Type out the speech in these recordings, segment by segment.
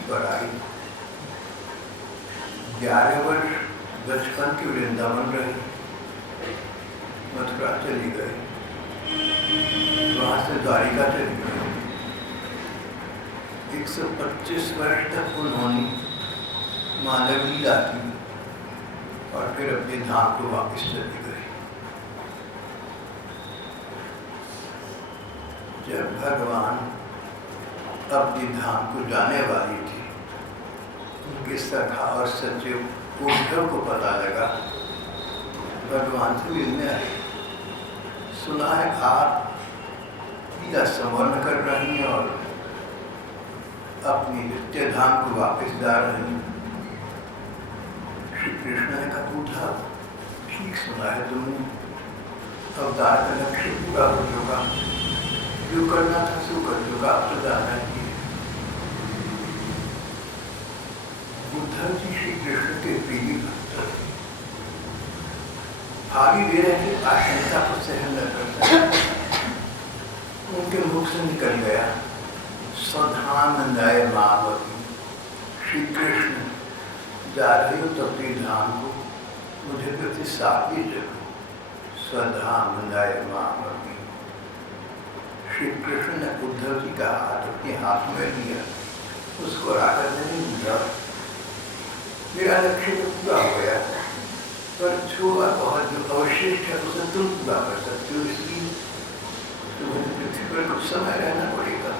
पृथ्वी पर आई। 11 वर्ष बचपन की वृंदावन रही, मथुरा चली गई, वहाँ से द्वारिका चली गई। 125 वर्ष तक उन्होंने मानव लीला की और फिर अपने धाम को वापस चली गई। जब भगवान अपने धाम को जाने वाली थी, उनके सखा और सचिव उद्धव को पता लगा, भगवान से मिलने आए। सुना है आप लीला संवर्ण कर रही हैं और अपनी नित्य धाम को वापस जा रही हैं। श्री कृष्ण ने कहा, उद्धव ठीक सुना है तुमने, अवतार का लक्ष्य पूरा हो चुका, जो करना था सो कर चुका, अब तो जाना ही है। उद्धव जी श्री कृष्ण के प्रिय भक्त थे, भावी वीर की आशंका को सहन न कर सके। उनके मुख से निकल गया, स्वधामंदाय मावती, श्री कृष्ण जा रही हो तो अपने धाम को मुझे प्रति साथ लीजिए। स्वधामंदाय मावती, श्री कृष्ण ने उद्धव जी का हाथ अपने हाथ में लिया, उसको राकर नहीं बुझा। मेरा लक्ष्य तो पूरा हो गया, पर छुआ बहुत जो अवशिष्ट है उसे तुम पूरा कर सकते हो, इसलिए तुम्हें पृथ्वी पर कुछ समय रहना पड़ेगा।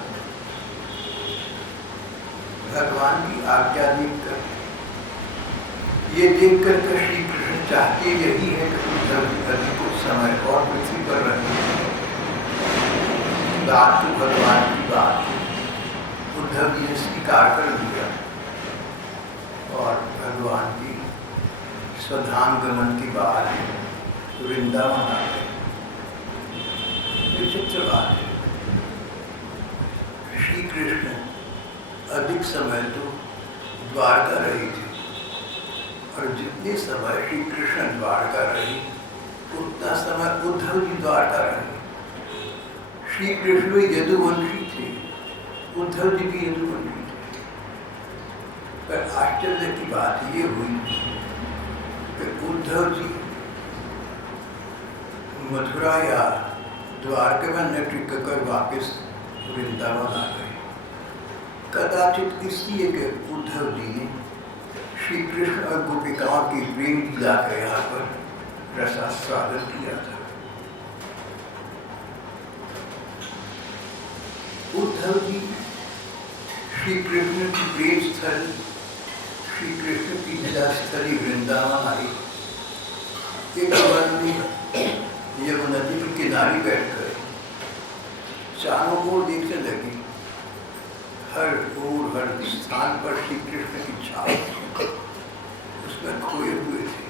भगवान की आज्ञा देखकर, ये देख कर श्री कृष्ण चाहते यही है कि उद्धव कुछ समय और पृथ्वी पर रहे। बात तो भगवान की बात, उद्धव जी ने स्वीकार कर लिया और भगवान की स्वधाम गमन की बात वृंदावन आ गए। विचित्र बात है, श्री कृष्ण अधिक समय तो द्वारका रही थी और जितने समय श्री कृष्ण द्वारका रही उतना समय उद्धव जी द्वारका रहे। श्री कृष्ण यदुवंशी थे, उद्धव जी भी यदुवंशी थे। पर आश्चर्य की बात ये हुई कि उद्धव जी मथुरा या द्वारका में न टिक कर वापिस वृंदावन आ गए। कदाचित इसलिए कि उद्धव जी ने श्री कृष्ण और गोपिकाओं की प्रेम लीला का यहाँ पर रसास्वादन किया था। उद्धव जी श्री कृष्ण की प्रेम स्थल, श्री कृष्ण की लीला स्थली वृंदावन आई। एक बार में यमुना नदी के किनारे बैठ गए, चारों ओर देखने लगी, हर ओर हर स्थान पर श्री कृष्ण की छाप उसमें खोए हुए थे।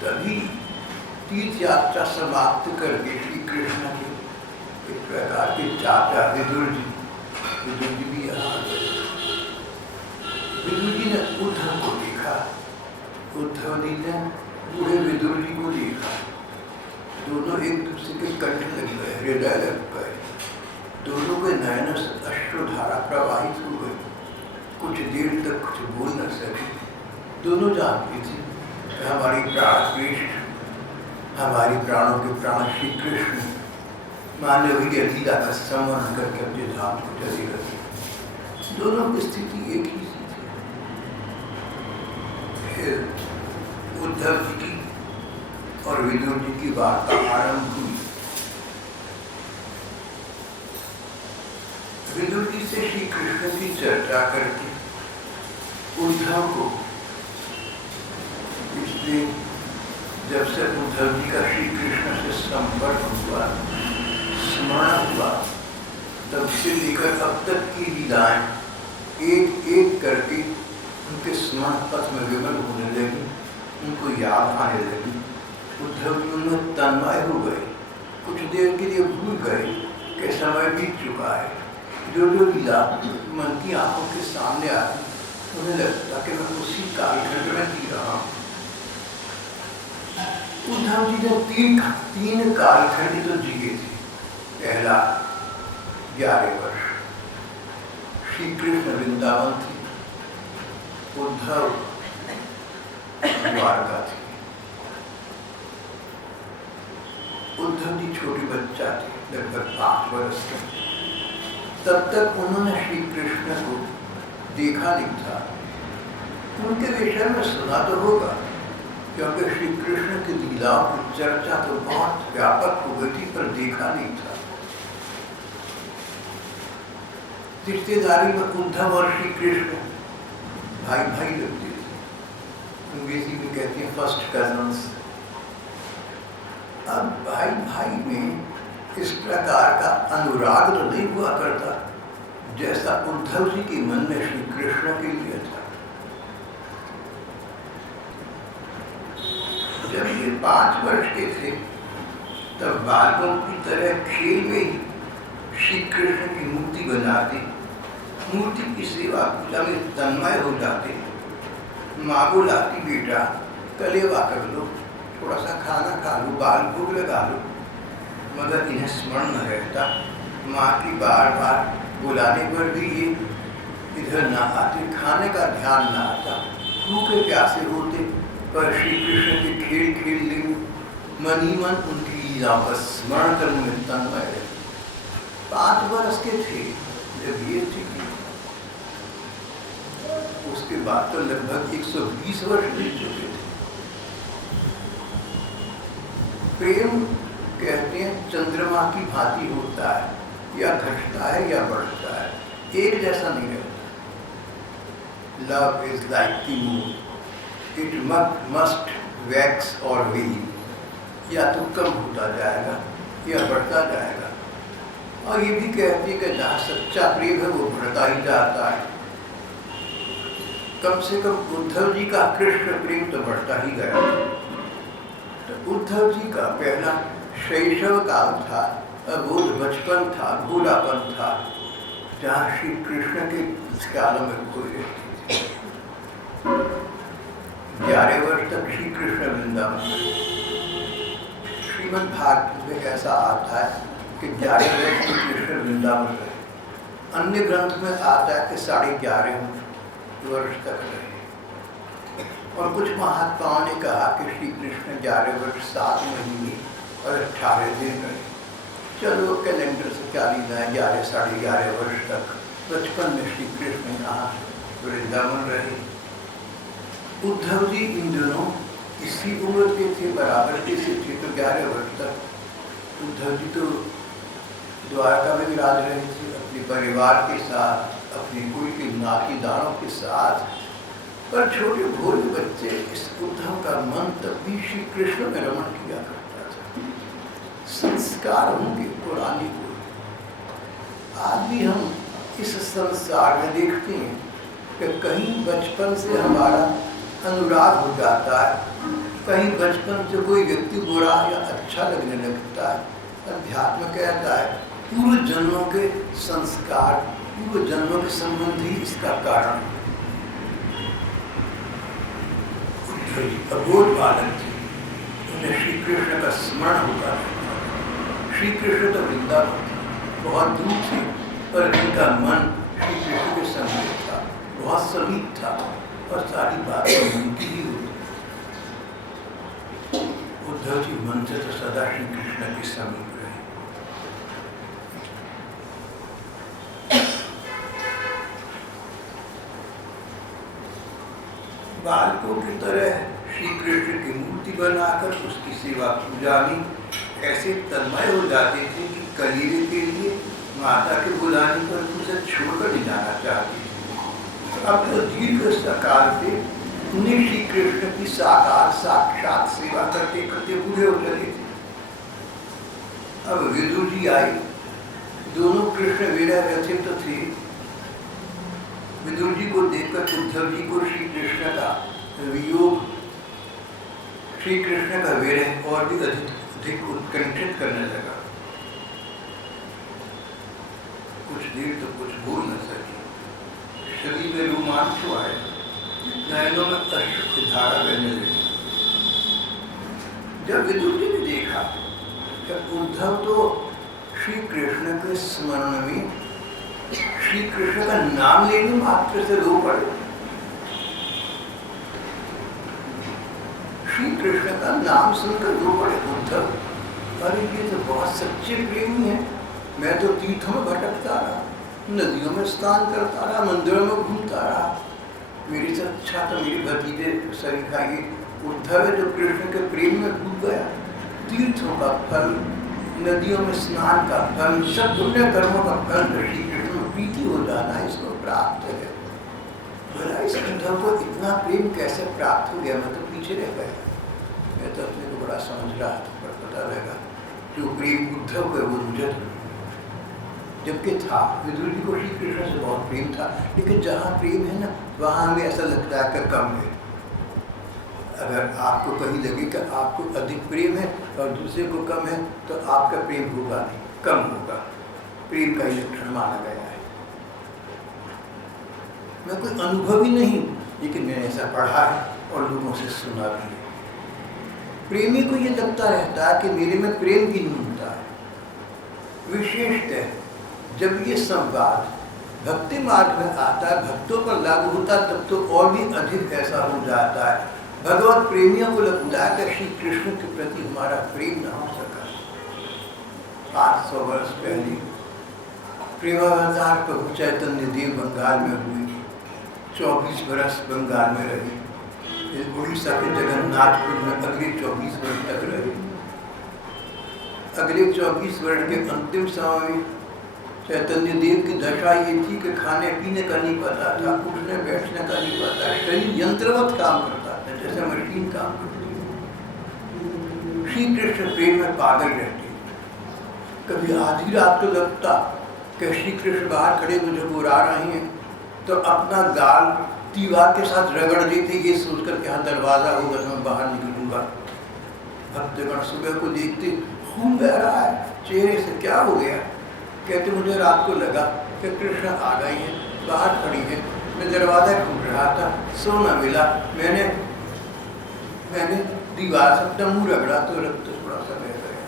तभी तीर्थ यात्रा समाप्त करके श्री कृष्ण के एक प्रकार के चाचा विदुर जी भी यहाँ आ गए। विदुर जी ने उद्धव को देखा, उद्धव जी ने बूढ़े विदुर जी को देखा। दोनों एक दूसरे के कंठ लग गए, हृदय लग गए। दोनों के नयनों से अश्रुधारा प्रवाहित हो गई। कुछ देर तक कुछ बोल न सके। दोनों जानती थी कि हमारी प्राण श्रेष्ठ, हमारी प्राणों के प्राण श्री कृष्ण मानवीय लीला का संवरण करके अपने धाम को चले गए। दोनों की स्थिति एक ही सी थी। फिर उद्धव जी की और विदुर जी की वार्ता आरंभ हुई। विदुर जी से श्री कृष्ण की चर्चा करके उद्धव को पिछले जब से उद्धव जी का श्री कृष्ण से संपर्क हुआ, स्मरण हुआ, तब से लेकर अब तक की लीलाएं एक एक करके उनके स्मरण पथ में विमल होने लगी, उनको याद आने लगी। उद्धव जी उनमें तन्मय हो गए। कुछ देर के लिए भूल गए कि समय बीत चुका है। जो जो लीला मन की आंखों के सामने आती, उन्हें लगता कि मैं उसी कालखंड में जी रहा हूँ। उद्धव जी ने तीन कालखंड तो जिए थे। पहला 11 वर्ष श्री कृष्ण वृंदावन थी, उद्धव द्वारका थी। उद्धव जी छोटे बच्चा थे, लगभग 5 वर्ष के। तब तक उन्होंने श्री कृष्ण को देखा नहीं था। उनके विषय में सुना तो होगा, क्योंकि श्री कृष्ण की लीलाओं की चर्चा तो बहुत व्यापक हो गई थी, पर देखा नहीं था। रिश्तेदारी में उद्धव और श्री कृष्ण भाई भाई लगते थे। अंग्रेजी में कहते हैं फर्स्ट कजन्स। अब भाई भाई में इस प्रकार का अनुराग तो नहीं हुआ करता जैसा उद्धव जी के मन में श्री कृष्ण के लिए था। जब ये 5 वर्ष के थे, तब बालकों की तरह खेल में ही श्री कृष्ण की मूर्ति बनाते, मूर्ति की सेवा पूजा में तन्मय हो जाते। माँ बुलाती, बेटा कलेवा कर लो, थोड़ा सा खाना खा लो, बाल भोग लगा लो, मगर इन्हें स्मरण न रहता। माँ की बार बार बुलाने पर भी ये इधर ना आते, खाने का ध्यान ना आता, भूखे प्यासे होते, पर श्री कृष्ण के खेल खेलने में मन ही मन उनकी लीलाओं का स्मरण करने में तन्मय रहते। 5 वर्ष के थे जब ये थी। उसके बाद तो लगभग 120 वर्ष बीत चुके थे। प्रेम कहते हैं चंद्रमा की भांति होता है, या घटता है या बढ़ता है, एक जैसा नहीं रहता। Love is like the moon, it must wax और वीन, या तो कम होता जाएगा या बढ़ता जाएगा। और ये भी कहते हैं कि जहाँ सच्चा प्रेम है वो बढ़ता ही जाता है। कम से कम उद्धव जी का कृष्ण प्रेम तो बढ़ता ही गया। तो उद्धव जी का पहला शैशव काल था, अबोध बचपन था, भोलापन था, जहाँ श्री कृष्ण के कालों में कोई रहती थी। 11 वर्ष तक श्री कृष्ण वृंदावन। श्रीमद् भागवत में ऐसा आता है कि 11 वर्ष श्री कृष्ण वृंदावन रहे। अन्य ग्रंथ में आता है कि 11.5 वर्ष तक रहे। और कुछ महात्माओं ने कहा कि श्री कृष्ण 11 वर्ष 7 महीने और 18 दिन रहे। चलो कैलेंडर से क्या लेना है, 11 साढ़े 11 वर्ष तक बचपन में श्री कृष्ण यहाँ वृंदावन रहे। उद्धव जी इन दिनों इसी उम्र के थे, बराबर के से थे, तो 11 वर्ष तक उद्धव जी तो द्वारका में विराज रहे थे अपने परिवार के साथ, अपने कुल के नातीदारों के साथ। पर छोटे भोले बच्चे इस उद्धव का मन तब भी श्री कृष्ण में रमण किया करता था। संस्कार होंगे पुरानी को। आज भी हम इस संसार में देखते हैं कि कहीं बचपन से हमारा अनुराग हो जाता है, कहीं बचपन से कोई व्यक्ति बुरा या अच्छा लगने लगता है। अध्यात्म कहता है पूर्व जन्मों के संस्कार, पूर्व जन्मों के संबंध ही इसका कारण है। अबोध बालक थे, उन्हें श्री कृष्ण का स्मरण होता है। श्री कृष्ण तो वृंदावन बहुत दूर थे, पर इनका मन श्री कृष्ण के संग था, बहुत समीप था, और सारी बातें उनकी ही होती। उद्धव जी मन से तो सदा श्री कृष्ण के समीप रहे। बालकों की तरह श्री कृष्ण की मूर्ति बनाकर उसकी सेवा पूजा में ऐसे तन्मय हो जाते थे कि कलीरे के लिए माता के बुलाने पर उसे छोड़कर नहीं जाना चाहते थे। अब तो दीर्घ काल से उन्हें श्री कृष्ण की साकार साक्षात सेवा करते करते बूढ़े हो चले थे। अब विदुर जी आए, दोनों कृष्ण विरह व्यथित तो थे। विदुर जी को देखकर उद्धव जी को श्री कृष्ण का वियोग, श्री कृष्ण का विरह और भी अधिक उत्कंठित करने लगा। कुछ देर तो कुछ बोल न सके, शरीर में रोमांच आया, नयनों में अश्रु की धारा बहने लगी। जब विदुर जी ने देखा कि उद्धव तो श्री कृष्ण के स्मरण में श्री कृष्ण का नाम लेने मात्र से रो पड़े। श्री कृष्ण का नाम सुनकर रो पड़े उद्धव, अरे ये तो बहुत सच्चे प्रेमी है। मैं तो तीर्थों में भटकता रहा, नदियों में स्नान करता रहा, मंदिरों में घूमता रहा, मेरी से अच्छा तो मेरे भतीजे सरीखा ये उद्धव है जो कृष्ण के प्रेम में डूब गया। तीर्थों का फल, नदियों में स्नान का फल, सब पुण्य कर्मों का फल श्री कृष्ण में प्रीति हो जाना इसको प्राप्त है। बोला इस उद्धव को इतना प्रेम कैसे प्राप्त हो गया, मैं तो पीछे रह गया। मैं तो अपने को बड़ा समझ रहा था, पर पता लगा जो प्रेम उद्धव को वो मुझे जबकि था। विदुर जी को श्री कृष्ण से बहुत प्रेम था, लेकिन जहाँ प्रेम है ना वहाँ हमें ऐसा लगता है कि कम है। अगर आपको कहीं लगे कि आपको अधिक प्रेम है और दूसरे को कम है तो आपका प्रेम होगा नहीं, कम होगा। प्रेम का ही लक्षण माना गया है। मैं कोई अनुभवी नहीं, लेकिन मैंने ऐसा पढ़ा है और लोगों से सुना भी है। प्रेमी को ये लगता रहता है कि मेरे में प्रेम की न्यूनता है। विशेषतः जब ये संवाद भक्ति मार्ग में आता है, भक्तों पर लागू होता है, तब तो और भी अधिक ऐसा हो जाता है। भगवत प्रेमियों को लगता है कि श्री कृष्ण के प्रति हमारा प्रेम न हो सका। 500 वर्ष पहले प्रेमावतार प्रभु चैतन्य देव बंगाल में हुई, 24 वर्ष बंगाल में रही, उड़ीसा के जगन्नाथपुर में अगले 24 वर्ष तक रही। अगले 24 वर्ष के अंतिम समय में चैतन्य देव की दशा ये थी कि खाने पीने का नहीं पता था, उठने बैठने का नहीं पता, शरीर यंत्रवत काम करता था, जैसे मशीन काम करती है। श्री कृष्ण प्रेम में पागल रहते। कभी आधी रात को लगता कि श्री कृष्ण बाहर खड़े मुझे बुला रहे हैं, तो अपना गाल दीवार के साथ रगड़ देते, ये सोचकर कि हाँ दरवाजा होगा तो मैं बाहर निकलूंगा। भक्तगण सुबह को देखते खून बह रहा है चेहरे से, क्या हो गया? कहते मुझे रात को लगा कि कृष्ण आ गई है, बाहर खड़ी है, मैं दरवाजा ढूंढ रहा था, सो न मिला, मैंने दीवार से अपना मुँह रगड़ा तो रक्त थोड़ा सा बह गया।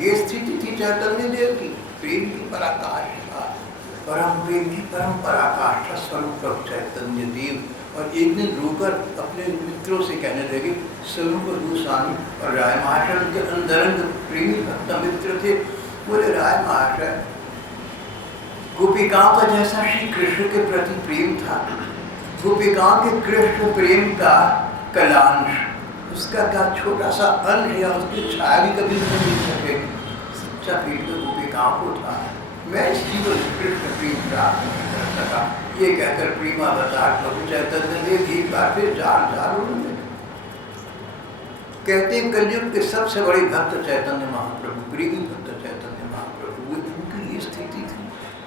ये स्थिति थी चैतन्य देव की। प्रेम की पराकाष्ठा, परम प्रेम की परम पराकाष्ठा स्वरूप चैतन्य देव। और एक दिन रोकर अपने मित्रों से कहने लगे, स्वरूप गोस्वामी और राय महाशय के अंतरंग प्रेमी भक्त मित्र थे। बोले राय महाशय, गोपिकाओं का जैसा श्री कृष्ण के प्रति प्रेम था, गोपिकाओं के कृष्ण प्रेम का कलांश, उसका क्या छोटा सा अंश या उसकी छाया भी कभी नहीं मिल सके। सच्चा प्रेम तो गोपिकाओं को था। मैं इस जीवन कृष्ण प्रेम प्राप्त नहीं कर सका। ये कहकर प्रेमावतार प्रभु चैतन्य देव एक बार फिर जार उन्होंने कहते हैं कलयुग के सबसे बड़े भक्त चैतन्य महाप्रभु, प्रेमी भक्त चैतन्य महाप्रभु, उनकी ये स्थिति थी।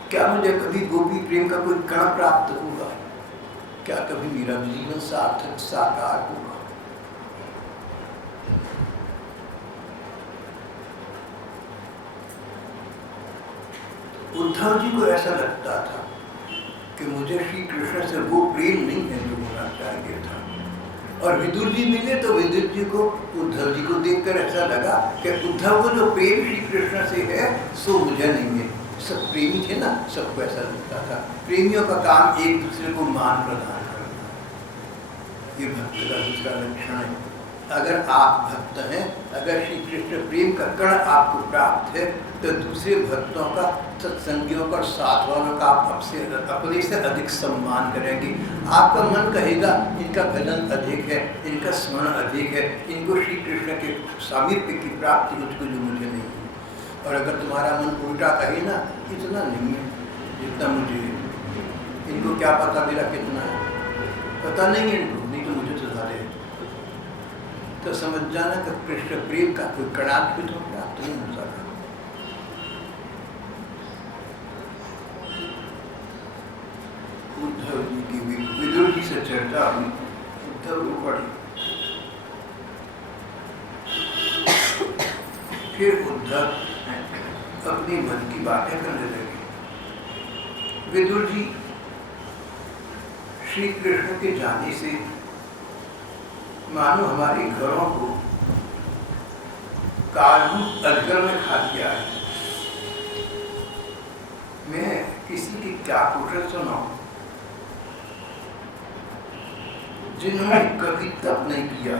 क्या मुझे कभी गोपी प्रेम का कोई कण प्राप्त होगा? क्या कभी मेरा जीवन सार्थक साकार होगा? उद्धव जी को ऐसा लगता था कि मुझे श्री कृष्ण से वो प्रेम नहीं है जो होना चाहिए था। और विदुर जी मिले तो विदुर जी को उद्धव जी को देखकर ऐसा लगा कि उद्धव को जो प्रेम श्री कृष्ण से है सो मुझे नहीं है। सब प्रेमी थे ना, सबको ऐसा लगता था। प्रेमियों का काम एक दूसरे को मान प्रदान करना, ये भक्त का दूसरा लक्षण है। अगर आप भक्त हैं, अगर श्री कृष्ण प्रेम का कण आपको प्राप्त है, तो दूसरे भक्तों का, सत्संगियों का, साथ वालों का आप अपने से अधिक सम्मान करेंगे। आपका मन कहेगा इनका भजन अधिक है, इनका स्मरण अधिक है, इनको श्री कृष्ण के सामीप्य की प्राप्ति मुझको जो मुझे नहीं है। और अगर तुम्हारा मन उल्टा कहे ना, इतना नहीं है जितना मुझे है, इनको क्या पता मेरा कितना है, पता नहीं है इनको, नहीं तो मुझे तो ज़्यादा है। तो समझ जाना कि कृष्ण प्रेम का कोई कणाक भी तो प्राप्त नहीं हो सकता। उद्धव जी की विदुर जी से चर्चा हुई, उद्धव को पढ़ी। फिर उद्धव अपनी मन की बातें करने लगे। विदुर जी श्री कृष्ण के जाने से मानो हमारे घरों को कालभूत अजगर में खा दिया है। मैं किसी की क्या कुशल सुनाओ, जिन्होंने कभी तप नहीं किया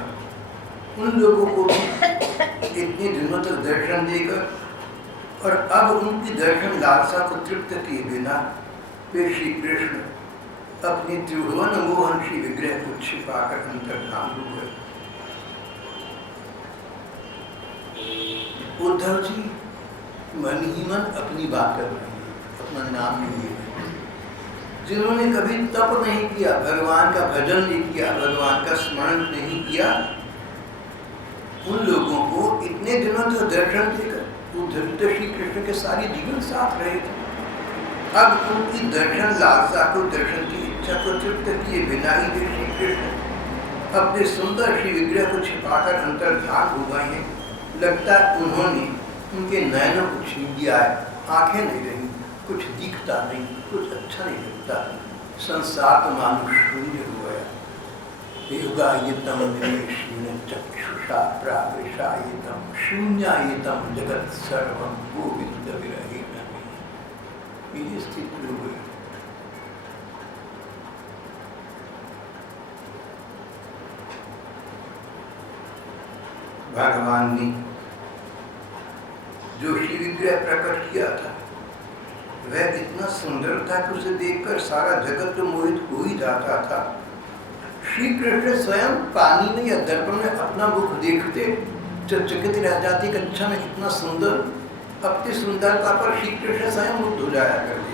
उन लोगों को भी इतने दिनों तक दर्शन देकर और अब उनकी दर्शन लालसा को तृप्त किए बिना वे श्री कृष्ण अपने त्रिभुवन मोहन श्री विग्रह को छिपाकर अंतर्धान हो गए। उद्धव जी मन ही मन अपनी बात कर रहे हैं, अपना नाम नहीं ले रहे। जिन्होंने कभी तप नहीं किया, भगवान का भजन नहीं किया, भगवान का स्मरण नहीं किया, उन लोगों को इतने दिनों तक दर्शन देकर उद्धव तो श्री कृष्ण के सारे जीवन साथ रहे थे। अब उनकी दर्शन लालसा को, दर्शन की इच्छा को तृप्त किए बिना ही वे श्री कृष्ण अपने सुंदर श्री विग्रह को छिपाकर अंतर्धान हो गए हैं। लगता है उन्होंने उनके नयनों को छीन लिया है, आंखें नहीं रही, कुछ दिखता नहीं, कुछ अच्छा नहीं लगता, संसार तो मानो शून्य हो गया। युगायितम निमेषेण चक्षुषा प्रावृषायितम शून्यायितम जगत सर्वं गोविंद विरहेण मे। ये स्थिति हो गई। भगवान ने जो श्री विग्रह प्रकट किया था वह इतना सुंदर था कि उसे देखकर सारा जगत तो मोहित हो ही जाता था। श्री कृष्ण स्वयं पानी में या दर्पण में अपना मुख देखते चकित रह जाती कि अच्छा मैं इतना सुंदर, अपनी सुंदरता पर श्री कृष्ण स्वयं मुग्ध हो जाया करते।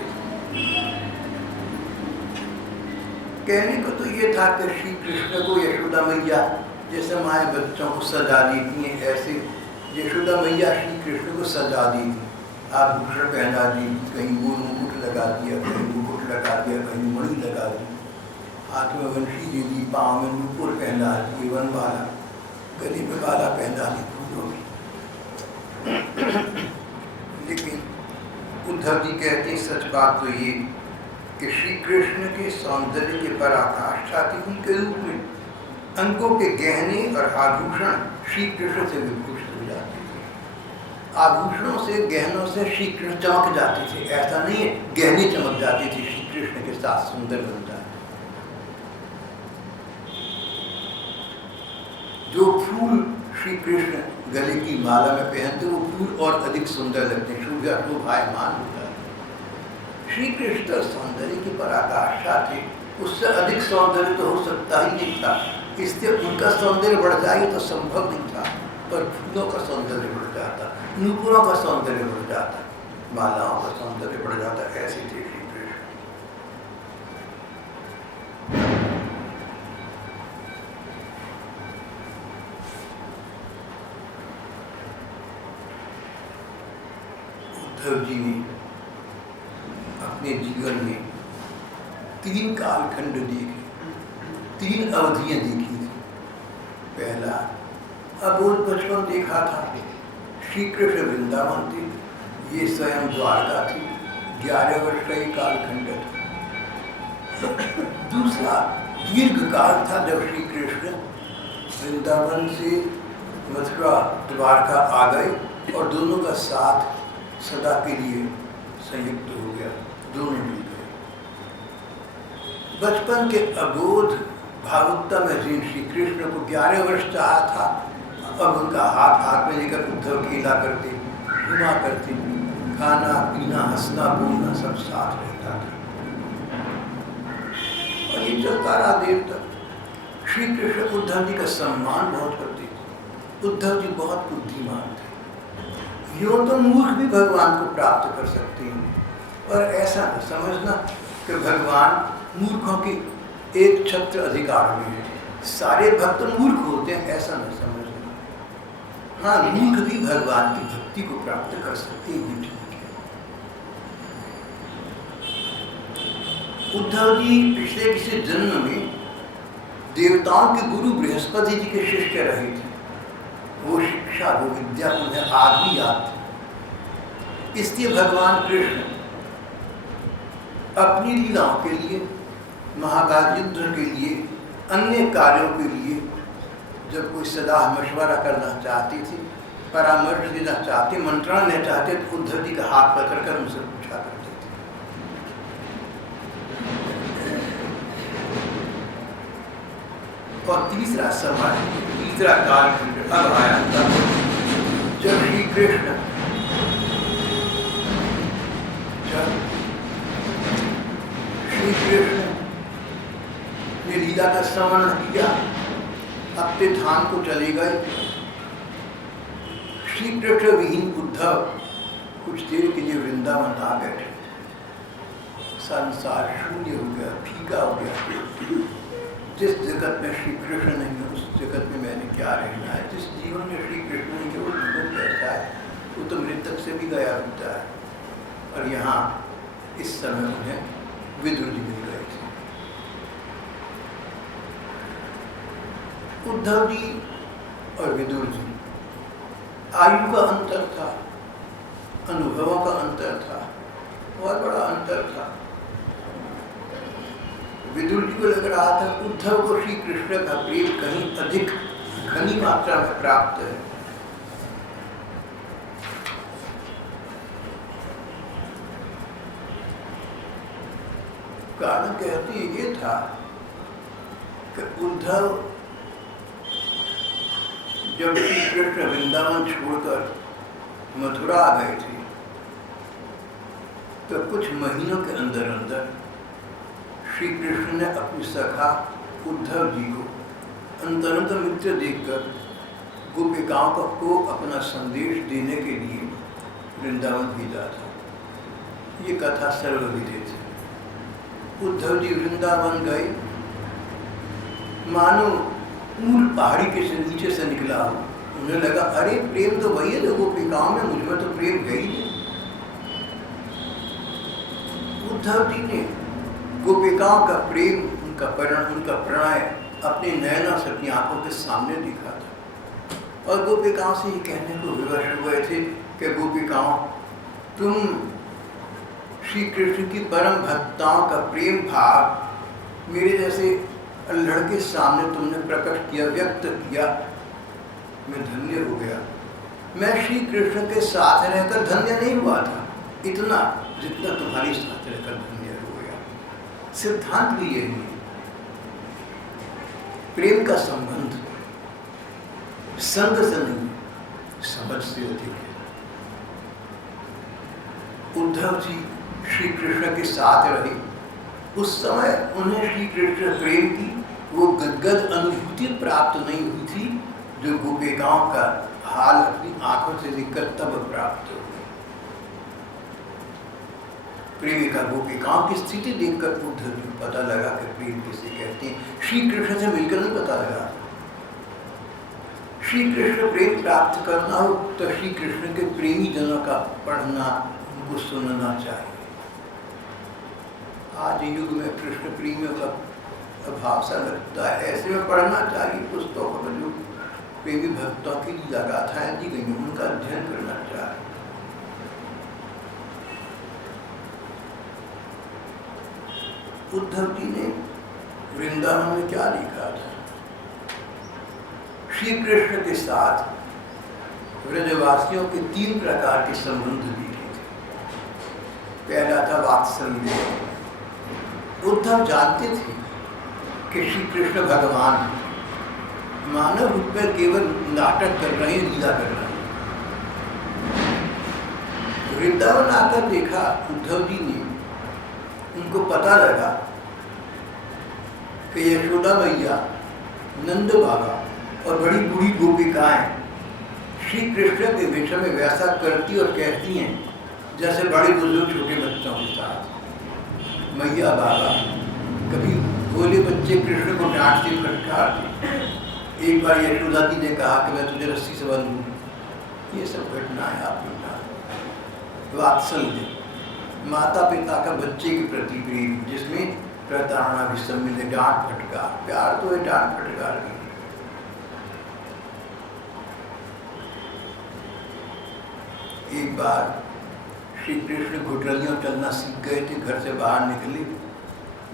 कहने को तो ये था कि श्री कृष्ण को यशोदा मैया जैसे माए बच्चों को सजा देती हैं, ऐसे यशोदा मैया श्री कृष्ण को सजा दी, आभूषण पहना दी, कहीं गोल मुकुट लगा दिया, कहीं मुकुट लगा दिया, कहीं मणि लगा दी, हाथ में वंशी दे दी, पाँव में नुपुर पहना दी, वनमाला, गले में माला पहना दी फूलों की। लेकिन उद्धव जी कहते हैं सच बात तो ये कि श्री कृष्ण के सौंदर्य के पराकाष्ठा थी उनके रूप में अंकों के गहने और आभूषण श्री कृष्ण से विभूषित हो जाते थे। आभूषणों से, गहनों से श्री कृष्ण चमक जाते थे। ऐसा नहीं है गहने चमक जाते थे, श्री कृष्ण के साथ सुंदर बन जाते। जो फूल श्री कृष्ण गले की माला में पहनते वो फूल और अधिक सुंदर लगते, शोभायमान होता है। श्री कृष्ण सौंदर्य की पराकाष्ठा थे, उससे अधिक सौंदर्य तो हो सकता ही नहीं था। इससे उनका सौंदर्य बढ़ जाए तो संभव नहीं था, पर फूलों का सौंदर्य बढ़ जाता, नुपुरों का सौंदर्य बढ़ जाता, मालाओं का सौंदर्य बढ़ जाता। ऐसे थे श्री कृष्ण। उद्धव जी ने अपने जीवन में 3 कालखंड देखे, 3 अवधियां देखी थी। पहला अबोध बचपन देखा था, श्री कृष्ण वृंदावन थे, ये स्वयं द्वारका थी, 11 वर्ष का ही कालखंड था। दूसरा दीर्घ काल था जब श्री कृष्ण वृंदावन से मथुरा द्वारका आ गए और दोनों का साथ सदा के लिए संयुक्त हो गया, दोनों मिल गए। बचपन के अबोध भावुकता में श्री कृष्ण को 11 वर्ष चाहा था, अब उनका हाथ में लेकर उद्धव खेला करते, घुमा करते, खाना पीना हंसना बोलना सब साथ रहता था। और ये चलता रहा देर तक। श्री कृष्ण उद्धव जी का सम्मान बहुत करते थे। उद्धव जी बहुत बुद्धिमान थे, यूँ तो मूर्ख भी भगवान को प्राप्त कर सकते हैं, पर ऐसा न समझना कि भगवान मूर्खों की एक छत्र अधिकार में है, सारे भक्त मूर्ख होते हैं, ऐसा न समझना। हाँ, मूर्ख भी भगवान की भक्ति को प्राप्त कर सकते हैं, ये ठीक है। उद्धव जी पिछले किसी जन्म में देवताओं के गुरु बृहस्पति जी के शिष्य रहे थे। वो शिक्षा, वो विद्या उन्हें आज भी याद थी। इसलिए भगवान कृष्ण अपनी लीलाओं के लिए, महाभारत युद्ध के लिए, अन्य कार्यों के लिए जब कोई सलाह मशवरा करना चाहती थी, परामर्श देना चाहते, मंत्रणा लेना चाहते, तो उद्धव जी का हाथ पकड़कर उनसे पूछा करते थे। और तीसरा समय, तीसरा काल अब आया था जब श्री कृष्ण ने लीला का श्रवण किया, अपने धाम को चले गए। श्री कृष्ण विहीन उद्धव कुछ देर के लिए वृंदावन आ बैठे। संसार शून्य हो गया, फीका हो गया। जिस जगत में श्री कृष्ण नहीं है उस जगत में मैंने क्या रहना है। जिस जीवन में श्री कृष्ण नहीं है वो जीवन कैसा है, वो तो मृतक से भी गया होता है। और यहाँ इस समय उन्हें विदुर जी मिल गए थे। उद्धव जी और विदुर जी, आयु का अंतर था, अनुभवों का अंतर था, बहुत बड़ा अंतर था। विदुर जी को लग रहा था उद्धव को श्री कृष्ण का प्रेम कहीं अधिक घनी मात्रा में प्राप्त है। कारण कहते ये था कि उद्धव जब श्री कृष्ण वृंदावन छोड़कर मथुरा आ गए थे तो कुछ महीनों के अंदर अंदर श्री कृष्ण ने अपनी सखा उद्धव जी को अंतरंग मित्र देखकर गोपिकाओं को अपना संदेश देने के लिए वृंदावन भेजा था। ये कथा सर्वविदित है। उद्धव जी वृंदावन गए, मानो ऊल पहाड़ी के से नीचे से निकला हो। उन्हें लगा अरे प्रेम तो वही है जो गोपिकाओं में, मुझमें तो प्रेम है ही नहीं। उद्धव जी ने गोपिकाओं का प्रेम, उनका प्रणय अपने नयनों से अपनी आंखों के सामने देखा था। और गोपिकाओं से ये कहने को विवश हुए थे कि गोपिकाओं, तुम श्री कृष्ण की परम भक्ताओं का प्रेम भाव मेरे जैसे लड़के सामने तुमने प्रकट किया, व्यक्त किया, मैं धन्य हो गया। मैं श्री कृष्ण के साथ रहकर धन्य नहीं हुआ था इतना जितना तुम्हारे साथ रहकर धन्य हो गया। सिद्धांत भी यही है, प्रेम का संबंध संग से नहीं, समझ से अधिक है। उद्धव जी श्री कृष्ण के साथ रहे, उस समय उन्हें श्री कृष्ण प्रेम की वो गदगद अनुभूति प्राप्त नहीं हुई थी जो गोपिकाओं का हाल अपनी आंखों से देखकर तब प्राप्त हो। प्रेमिका गोपिकाओं की स्थिति देखकर उद्धव जी को पता लगा कि प्रेम किसे कहते हैं। श्री कृष्ण से मिलकर नहीं पता लगा। श्री कृष्ण प्रेम प्राप्त करना हो तो श्री कृष्ण के प्रेमी जनों का पढ़ना, उनको सुनना चाहिए। आज युग में कृष्ण प्रेमियों का अभाव सा लगता है, ऐसे में पढ़ना चाहिए पुस्तकों में जो प्रेमी भक्तों की लीला गाथाएं दी गई, उनका अध्ययन करना चाहिए। उद्धव जी ने वृंदावन में क्या लिखा था? श्री कृष्ण के साथ व्रजवासियों के 3 प्रकार के संबंध लिखे थे। पहला था वात्सल्य। उद्धव जानते थे कि श्री कृष्ण भगवान मानव रूप में केवल नाटक कर रहे हैं, लीला कर रहे हैं। वृंदावन आकर देखा उद्धव जी ने, उनको पता लगा कि यशोदा मैया, नंद बाबा और बड़ी बूढ़ी गोपिकाएं श्री कृष्ण के विषय में वैसा करती और कहती हैं जैसे बड़े बुजुर्ग छोटे बच्चों के साथ। मैया बाबा कभी भोले बच्चे कृष्ण को डांटते फटकारते। एक बार यशोदा जी ने कहा कि मैं तुझे रस्सी से बांधूंगी। ये सब घटनाएं आप लोग। वात्सल्य, माता पिता का बच्चे के प्रति प्रेम, जिसमें प्रताड़ना भी सम्मिलित है, डांट फटकार। प्यार तो है, डांट फटकार भी। एक बार श्री कृष्ण घुटलियों चलना सीख गए थे, घर से बाहर निकले,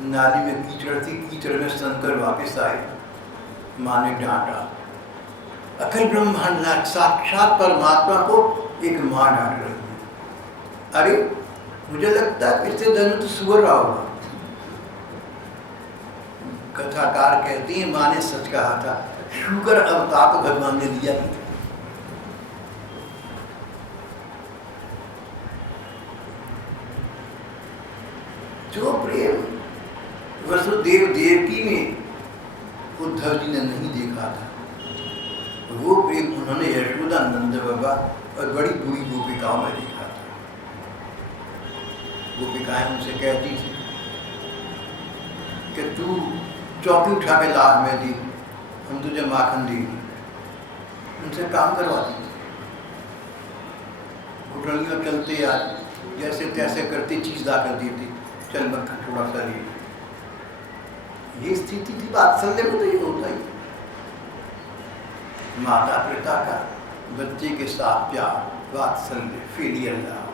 नाली में कीचड़ थी, कीचड़ में सनकर वापस आए। माँ ने डांटा। अखिल ब्रह्मांड साक्षात परमात्मा को एक माँ डांट रही है। अरे मुझे लगता है पिछले दिन तो सुअर रहा होगा। कथाकार कहते हैं माँ ने सच कहा था, शुगर अवतार तो भगवान ने दिया ही था। जो प्रेम वसुदेव देवकी में उद्धव जी ने नहीं देखा था, वो प्रेम उन्होंने यशोदा नंद बाबा और बड़ी बुरी गोपिकाओं में देखा था। गोपिकाएं उनसे कहती थी कि तू चौकी उठा के ला में दी, हम तुझे माखन देंगे। उनसे काम करवाती थी, घुटलियों चलते आज जैसे तैसे करती चीज ला कर देती, चल मक्खन थोड़ा सा ले। ये स्थिति थी वात्सल्य में, तो ये होता ही माता पिता का बच्चे के साथ प्यार, वात्सल्य, फिलियल लव।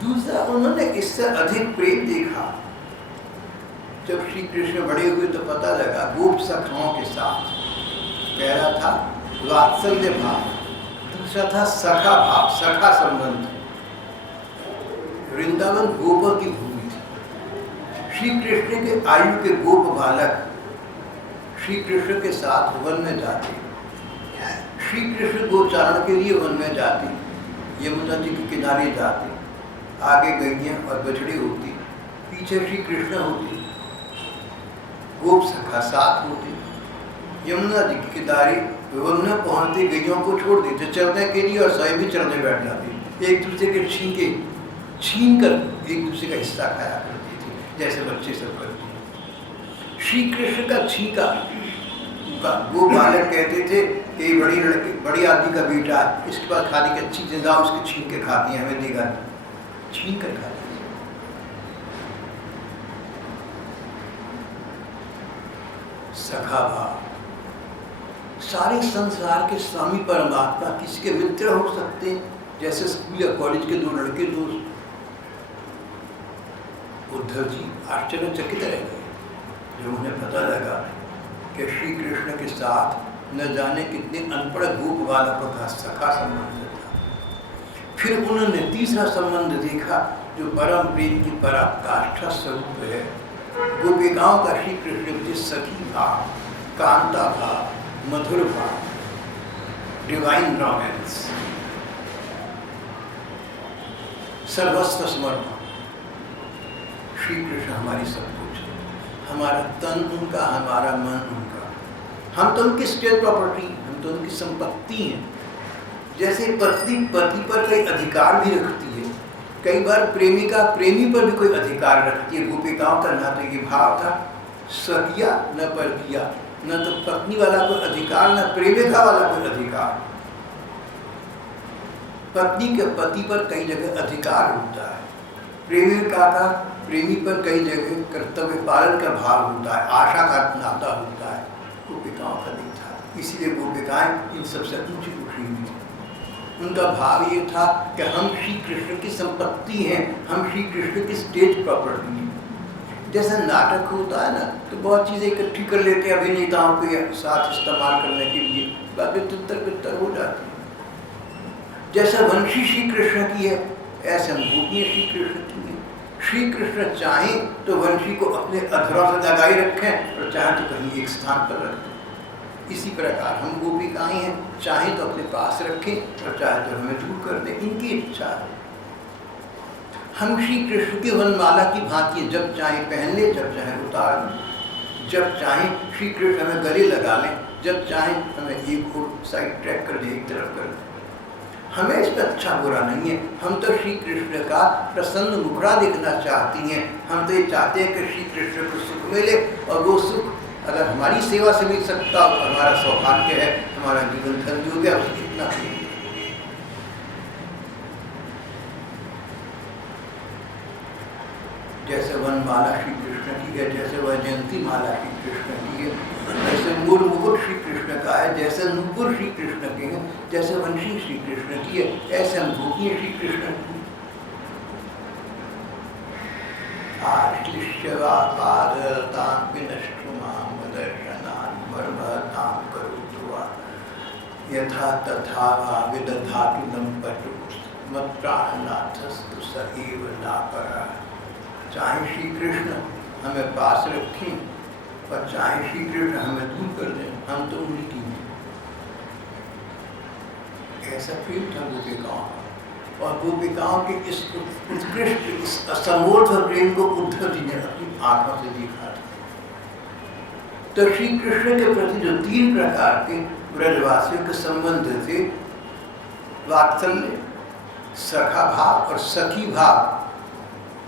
दूसरा, उन्होंने इससे अधिक प्रेम देखा जब श्री कृष्ण बड़े हुए तो पता लगा गोप सखाओं के साथ। पहला था वात्सल्य भाव, दूसरा था सखा भाव, सखा संबंध। वृंदावन गोपों की भूमि थी। श्री कृष्ण के आयु के गोप बालक श्री कृष्ण के साथ वन में जाते, श्री कृष्ण गोचारण के लिए वन में जाते, यमुना जी के किनारे जाते, आगे गैया और बछड़ी होती, पीछे श्री कृष्ण होते, गोप सखा साथ होते, यमुना जी के किनारे वन में पहुंचते, गैयों को छोड़ देते चलने के लिए और स्वयं भी चलने बैठ जाते। एक दूसरे के छीन कर एक दूसरे का हिस्सा खाया करते थे, जैसे बच्चे सब करते। श्री कृष्ण का छींका वो बालक कहते थे कि बड़ी लड़की, बड़ी आदमी का बेटा, इसके पास खाने की अच्छी चीज़, उसके छीन के खाती है, हमें देगा, छीन कर खाती है। सखा भाव, सारे संसार के स्वामी परमात्मा किसी के मित्र हो सकते हैं, जैसे स्कूल या कॉलेज के दो लड़के दोस्त। उद्धव जी आश्चर्यचकित रह गए जब उन्हें पता लगा कि श्री कृष्ण के साथ न जाने कितने अनपढ़ गोप बालकों का सखा संबंध था। फिर उन्होंने तीसरा संबंध देखा जो परम प्रेम की पराकाष्ठा स्वरूप है, गोपिकाओं का श्री कृष्ण के सखी भाव, कांता भाव, मधुर भाव, डिवाइन रोमांस, सर्वस्व समर्पण। श्री कृष्ण हमारी सब कुछ है, हमारा तन उनका, हमारा मन उनका, हम तो उनकी स्टेट प्रॉपर्टी, हम तो उनकी संपत्ति हैं। जैसे पत्नी पति पर कई अधिकार भी रखती है, कई बार प्रेमिका प्रेमी पर भी कोई अधिकार रखती है। गोपिकाओं का ना तो ये भाव था स्वकिया न परकिया, न तो पत्नी वाला कोई अधिकार, न प्रेमिका वाला कोई अधिकार। पत्नी के पति पर कई जगह अधिकार होता है, प्रेमिका का प्रेमी पर कई जगह कर्तव्य पालन का भाव होता है, आशा का नाता होता है। गोपिकाओं का नहीं था, इसीलिए गोपिकाएं इन सबसे ऊंची उठी हुई थी। उनका भाव ये था कि हम श्री कृष्ण की संपत्ति हैं, हम श्री कृष्ण की स्टेज प्रॉपर्टी हैं। जैसे नाटक होता है ना, तो बहुत चीज़ें इकट्ठी कर लेते हैं अभिनेताओं के साथ इस्तेमाल करने के लिए, बाकी तितर बितर हो जाती है। जैसा वंशी श्री कृष्ण की है, ऐसे अनुभूति श्री कृष्ण की है। श्री कृष्ण चाहें तो वंशी को अपने अधरों से लगाए रखें और चाहें तो कहीं एक स्थान पर रख दें। इसी प्रकार हम गोपिकाएं हैं, चाहें तो अपने पास रखें और चाहे तो हमें दूर कर दें, इनकी इच्छा है। हम श्री कृष्ण की वनमाला की भांति जब चाहे पहन लें, जब चाहे उतार लें, जब चाहे श्री कृष्ण हमें गले लगा लें, जब चाहे हमें एक और साइड ट्रैक कर दे, एक तरफ कर दें। हमें इसमें अच्छा बुरा नहीं है। हम तो श्री कृष्ण का प्रसन्न मुखड़ा देखना चाहती हैं। हम तो ये चाहते हैं कि श्री कृष्ण को सुख मिले, और वो सुख अगर हमारी सेवा से मिल सकता हो हमारा सौभाग्य है, हमारा जीवन धन्य हो गया, उसकी इतना नहीं। जैसे वनमाला श्री कृष्ण की है, जैसे वैजयंती माला श्री कृष्ण की है, जैसे मूल मुकुट श्री कृष्ण का है, जैसे नूपुर श्री कृष्ण के हैं, जैसे वंशी श्री कृष्ण की है, ऐसे अनुभूति श्री कृष्ण की। यथा तथा विदधातु लंपटु मत्प्राणनाथस्तु सएव नापरा। चाहे श्री कृष्ण हमें पास रखें और चाहे श्री कृष्ण हमें दूर कर दें, हम तो उनकी हैं। ऐसा प्रेम था गोपिकाओं का। और गोपिकाओं के इस उत्कृष्ट, इस असमोर्थ प्रेम को उद्धव जी ने अपनी आंखों से देखा था। तो श्री कृष्ण के प्रति जो 3 प्रकार के ब्रजवासियों के संबंध थे, वात्सल्य, सखा भाव और सखी भाव,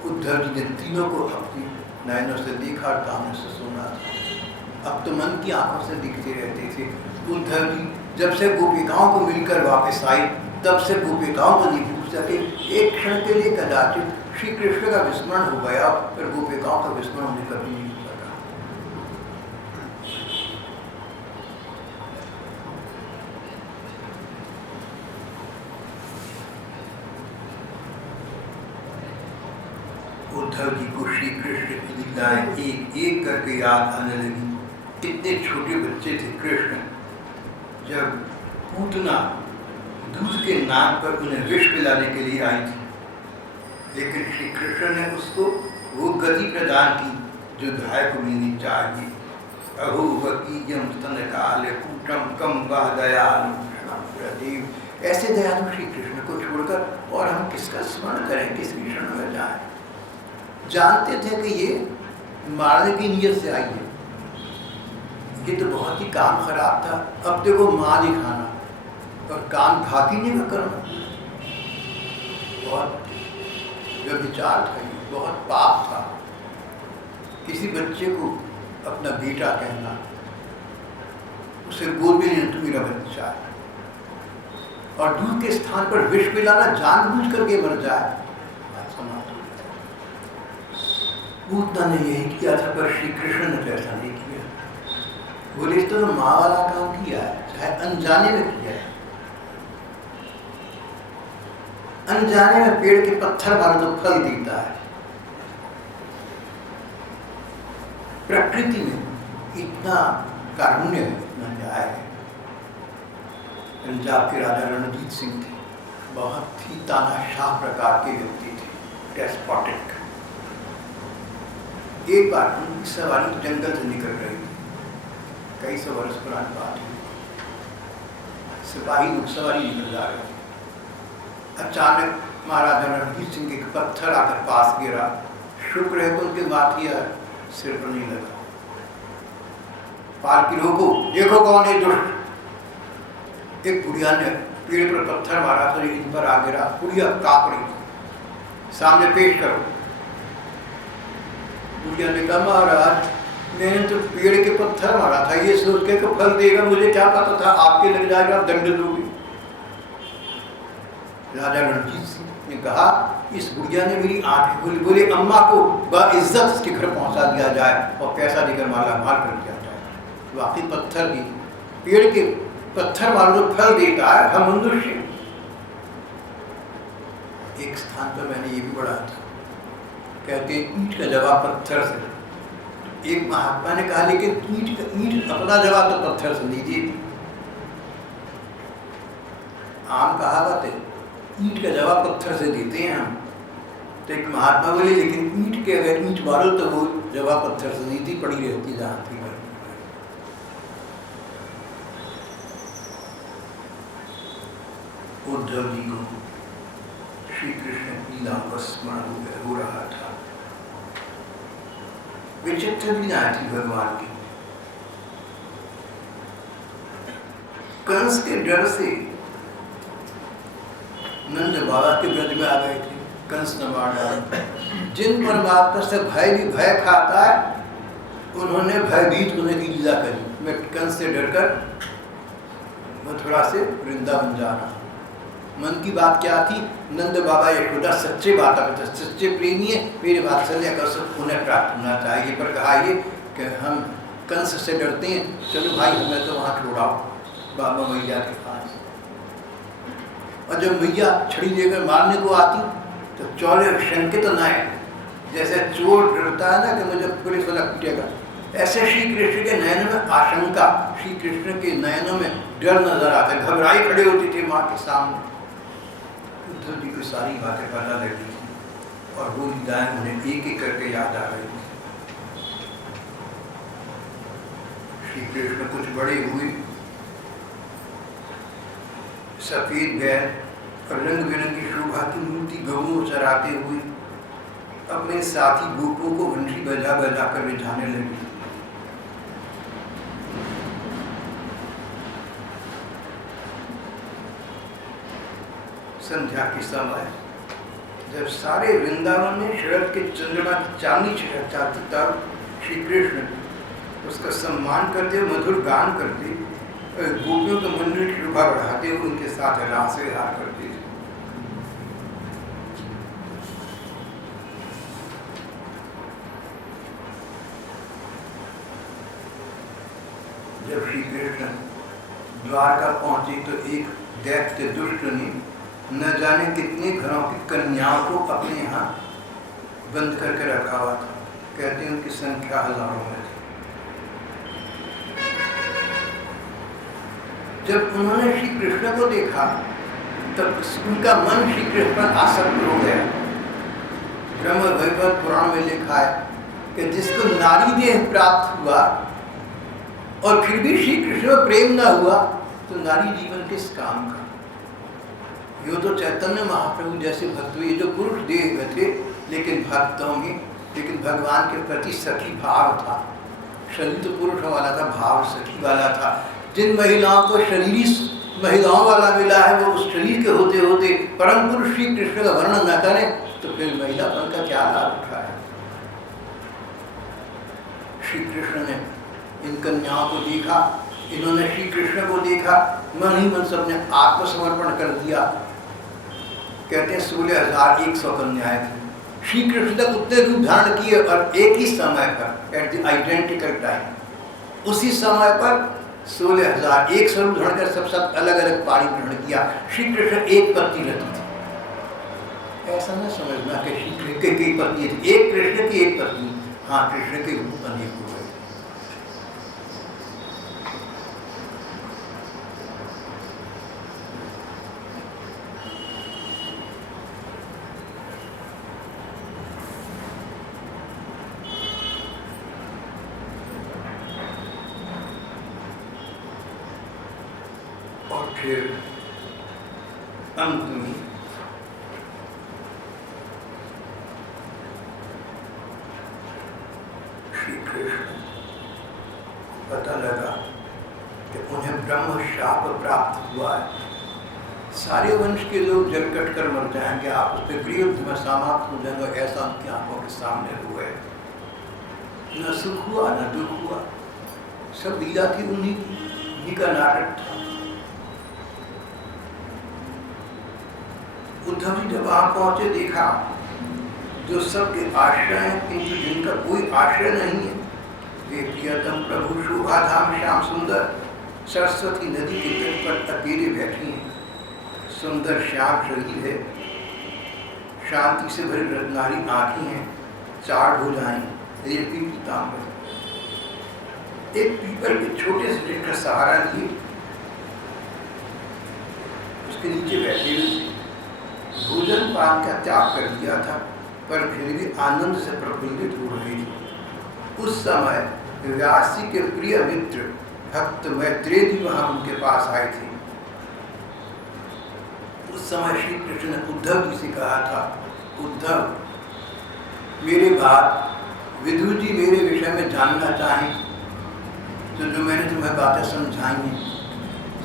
उद्धव जी ने तीनों को अपनी नयनों से देखा और कानों से सुना था। अब तो मन की आंखों से दिखते रहते थे। उद्धव जी जब से गोपिकाओं को मिलकर वापस आई, तब से गोपिकाओं को नहीं पूछ सके। एक क्षण के लिए कदाचित श्री कृष्ण का विस्मरण हो गया, पर गोपिकाओं का विस्मरण उन्हें कभी नहीं हो सका। उद्धव जी को श्री कृष्ण की लीलाएं एक एक करके याद आने लगी। कितने छोटे बच्चे थे कृष्ण, जब पूतना दूध के नाक पर उन्हें विष पिलाने के लिए आई थी, लेकिन श्री कृष्ण ने उसको वो गति प्रदान की जो गाय को मिलनी चाहिए। अहो वकीयम स्तनकाले कूटम कम वा दयालु प्रदीप। ऐसे दयालु श्री कृष्ण को छोड़कर और हम किसका स्मरण करें, किसकी शरण में जाएं। जानते थे कि ये मारने की नीयत से आई है, ये तो बहुत ही काम खराब था। अब देखो माँ दिखाना और काम खाती नहीं का करना, बहुत व्यभिचार था, ये बहुत पाप था। किसी बच्चे को अपना बेटा कहना, उसे बोल भी नहीं तू मेरा बच्चा है, और दूध के स्थान पर विष पिलाना, जानबूझ करके मर जाए। पूतना ने यही किया था, पर श्री कृष्ण ने तो ऐसा नहीं किया। बोले तो माँ वाला काम किया है, चाहे अनजाने में किया है। अनजाने में पेड़ के पत्थर मारो तो फल देता है। प्रकृति में इतना कारुण्य, इतना न्याय है। पंजाब के राजा रणजीत सिंह थे, बहुत ही तानाशाह प्रकार के व्यक्ति थे, डेस्पोटिक। एक बार उनकी सवारी जंगल से निकल रही थी, कई सौ वर्ष पुरानी बात है। सिपाही लोग सवारी निकल जा रहे थे। अचानक महाराजा रणजीत सिंह के एक पत्थर आकर पास गिरा। शुक्र है कि उनके माथे या सिर पर नहीं लगा। पालकी रोको, देखो कौन है दुष्ट। एक बुढ़िया ने पेड़ पर पत्थर मारा तो इन पर आ गिरा। बुढ़िया कांप रही थी। सामने पेश करो। बुढ़िया ने कहा महाराज, मैंने तो पेड़ के पत्थर मारा था, ये सोच के तो फल देगा, मुझे क्या पता था आपके लग जाएगा, आप दंड दोगे। राजा रणजीत सिंह ने कहा, इस बुढ़िया ने मेरी आंखें खोली। बोले अम्मा को बाइज्जत उसके घर पहुंचा दिया जाए और पैसा देकर माला मार कर दिया जाए। वाकई पत्थर दी, पेड़ के पत्थर मारो तो फल देता है, हम मनुष्य। एक स्थान पर मैंने ये भी पढ़ा था, कहते ईंट का जवाब पत्थर से। एक महात्मा ने कहा लेकिन ईंट अपना जवाब तो पत्थर से नहीं देती। आम कहावत है, ईंट का जवाब पत्थर से देते हैं हम। तो एक महात्मा बोले लेकिन ईंट के अगर ईंट मारो तो वो जवाब पत्थर से नहीं थी, पड़ी रहती जहाँ थी। उद्धव जी को श्री कृष्ण की लीला का स्मरण हो रहा था। विचित्र लीला थी भगवान की। कंस के डर से नंद बाबा के ब्रज में आ गए थे। कंस ने मार डाला। जिन परमात्मा से भय भी भय खाता है, उन्होंने भयभीत होने की लीला करी। मैं कंस से डरकर मथुरा से वृंदावन जा रहा। मन की बात क्या थी? नंद बाबा यशोदा सच्चे बात करते, सच्चे प्रेमी है, मेरे वात्सल्य का सब पुण्य प्राप्त होना चाहिए। पर कहा ये कि हम कंस से डरते हैं, चलो भाई हमें तो वहाँ छोड़ाओ बाबा मैया के पास। और जब मैया छड़ी लेकर मारने को आती तो चौड़े शंकित न है, जैसे चोर डरता है ना कि मुझे पुलिस वाला पीटेगा, ऐसे श्री कृष्ण के नयनों में आशंका, श्री कृष्ण के नयनों में डर नजर आता है। घबराई खड़े होती थी माँ के सामने। उद्धव जी को सारी बातें पता लगी थी और वो लीलाएं उन्हें एक एक करके याद आ रही थी। श्री कृष्ण कुछ बड़े हुए, सफेद बैल और रंग बिरंगी शोभा की मूर्ति गऊ चराते हुए अपने साथी गोपों को बंशी बजा बजा कर रिझाने लगे। संध्या के समय जब सारे वृंदावन में शरद के चंद्रमा की चांदनी चमकती तब श्री कृष्ण उसका सम्मान करते, मधुर गान करते, गोपियों के मंदिर की शोभा बढ़ाते हुए उनके साथ रास विहार करते थे। जब श्री कृष्ण द्वारका पहुंचे तो एक दैत्य दुष्ट ने न जाने कितने घरों की कन्याओं को अपने यहाँ बंद करके रखा हुआ था। कहते हैं उनकी संख्या हजारों में थी। जब उन्होंने श्री कृष्ण को देखा तब उनका मन श्री कृष्ण पर आसक्त हो गया। ब्रह्म वैवर्त पुराण में लिखा है कि जिसको नारी देह प्राप्त हुआ और फिर भी श्री कृष्ण में प्रेम न हुआ तो नारी जीवन किस काम का। यो तो चैतन्य महाप्रभु जैसे भक्त हुए जो पुरुष देह में थे लेकिन भक्तों में, लेकिन भगवान के प्रति सखी भाव था। शरीर तो पुरुष वाला था, भाव सखी वाला था। जिन महिलाओं को शरीरी महिलाओं वाला मिला है वो उस शरीर के होते होते परम पुरुष श्री कृष्ण का वर्णन न करें तो फिर महिलापन का क्या लाभ उठाए। श्री कृष्ण ने इन कन्याओं को देखा, इन्होंने श्री कृष्ण को देखा, मन ही मन सबने आत्मसमर्पण कर दिया। कहते हैं 16,100 कन्याएं थी। श्री कृष्ण तक उतने रूप धारण किए और एक ही समय पर एट द आइडेंटिकल टाइम उसी समय पर 16,100 रूप धारण कर सब अलग अलग पाणी ग्रहण किया। श्री कृष्ण एक पत्नी रति थी। ऐसा न समझना कि श्री कृष्ण की पत्नी थी, एक कृष्ण की एक पत्नी। हाँ, कृष्ण के रूप अनेक हुए। फिर अंत में श्री कृष्ण पता लगा कि उन्हें ब्रह्म शाप प्राप्त हुआ है। सारे वंश के लोग जल कट कर मर जाएंगे, आप उस पर गृहयुद्ध में समाप्त हो जाएंगे। ऐसा उनकी आंखों के सामने हुआ है। न सुख हुआ न दुख हुआ, सब लीला थी उन्हीं का नाटक था। उद्धव जी जब वहां पहुंचे देखा जो सबके आश्रय हैं किंतु जिनका कोई आश्रय नहीं है। वे प्रियतम प्रभु शोभाधाम श्याम सुंदर सरस्वती नदी के तट पर अकेले बैठी हैं। सुंदर श्याम शरीर है, शांति से भरी रत्नारी आंखें हैं, 4 भुजाएं, रेती पीताम्बर। एक पीपल के छोटे से वृक्ष का सहारा लिए उसके नीचे बैठे हुए थे। भोजन पान का त्याग कर दिया था पर फिर भी आनंद से प्रफुल्लित हो रही थी। उस समय व्यास जी के प्रिय मित्र भक्त मैत्रेय जी वहां उनके पास आए थे। उस समय श्री कृष्ण ने उद्धव जी से कहा था, उद्धव मेरे बाद विदुर जी मेरे विषय में जानना चाहें तो जो मैंने तुम्हें बातें समझाई हैं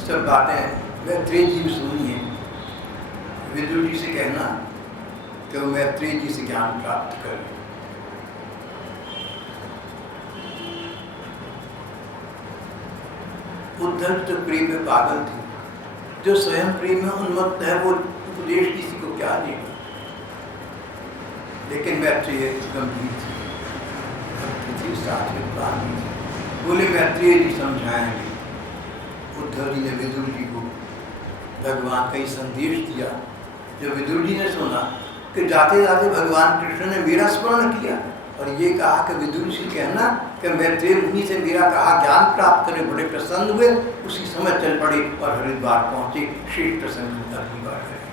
सब बातें मैत्रेय जी ने सुनी है। विदुर जी से कहना कि वो मैत्रेय जी से ज्ञान प्राप्त करें। उद्धव तो प्रेम में पागल थे। जो स्वयं प्रेम में उन्मत्त है वो उपदेश किसी को क्या देगा। लेकिन मैत्रेय गंभीर थी, साथ में बांधी थी। बोले मैत्रेय जी समझाएंगे। उद्धव जी ने विदुर जी को भगवान का ही संदेश दिया। जब विदुर जी ने सुना कि जाते जाते भगवान कृष्ण ने मेरा स्मरण किया और ये कहा कि विदुर जी कहना कि मैत्रेय मुनि से मेरा कहा ज्ञान प्राप्त करें, बड़े प्रसन्न हुए। उसी समय चल पड़े और हरिद्वार पहुंचे। श्रेष्ठ प्रसंग अगली बार करेंगे।